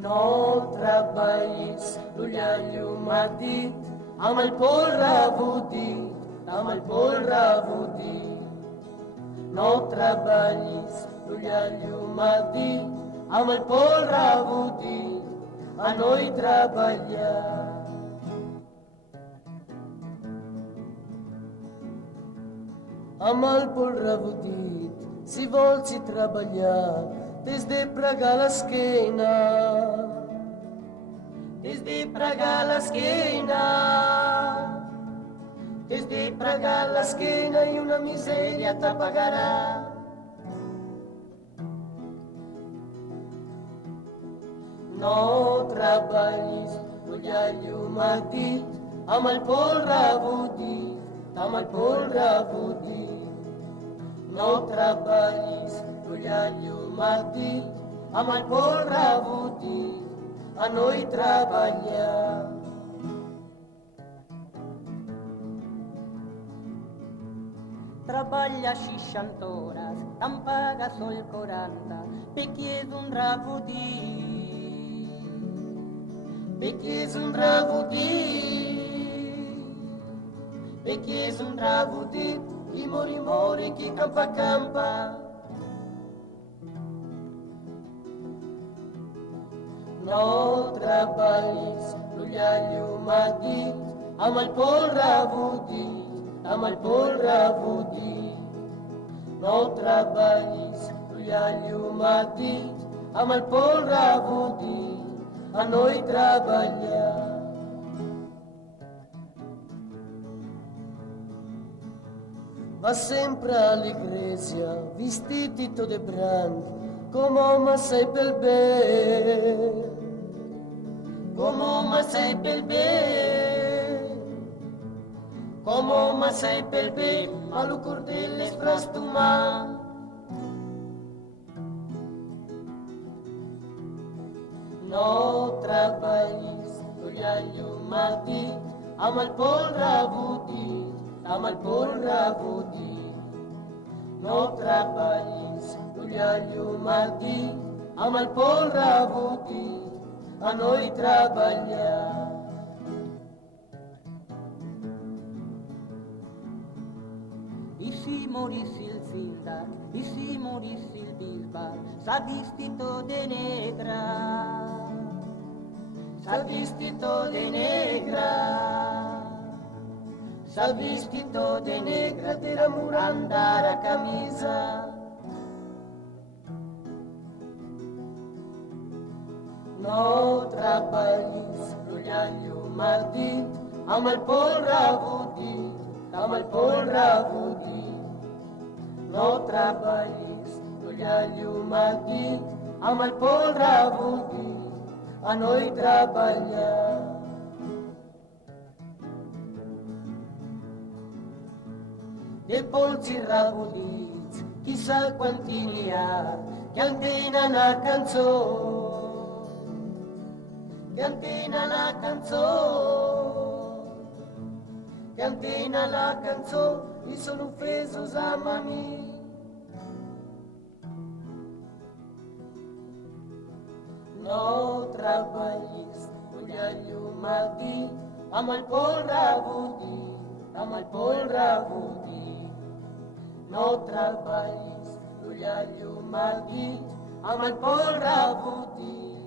No trabalhis, l'ugliaglio m'ha dit, amb el polre votit, amb el polre votit. No trabalhis, l'ugliaglio m'ha dit, amb el polre votit, a noi treballar. Amb el polre votit, si vols hi treballar, t'has de pregar l'esquena. T'has de pregar l'esquena. T'has de pregar l'esquena i una misèria t'apagarà. No treballis, l'ugliaglio m'ha dit, amb el polre votit, amb el polre votit. No treballis, l'ugliaglio m'ha dit, amb el polre votit, a noi treballar. Treballa 60 hores, te'n paga sol 40, perché és un ravotit. Perché és un ravotit, perché és un ravotit, chi mori, chi campa. No treballis, l'ugliaglio m'ha dit, amb el polre votit, amb el polre votit. No treballis, l'ugliaglio m'ha dit, amb el polre votit, a noi treballar. Va sempre all'iglesia, vestito de branco, come uomo sei per bene. Come uomo sei per bene. Come uomo sei per bene, ma lo cordello è sprastumà. No treballis, l'ugliaglio m'ha dit, amb el polre votit, amb el polre votit. No treballis, l'ugliaglio m'ha dit, amb el polre votit, a noi treballar. I si morissi il sindac, i si morissi il bisbe, s'ha vestito de negra. S'ha vestito de negra. S'ha vestito de negra, t'era muranda la camisa. No treballis, l'ugliaglio m'ha dit, amb el polre votit, amb el polre votit. No treballis, l'ugliaglio m'ha dit, amb el polre votit, a noi treballar. De polsi ravudits, chissà quanti n'hi ha, che antena una canzó, che antena la canzó, che antena la canzó, i sono offesos a mami. No treballis, l'ugliaglio m'ha dit, amb el polre votit, amb el polre votit. No treballis, l'ugliaglio m'ha dit, amb el polre votit,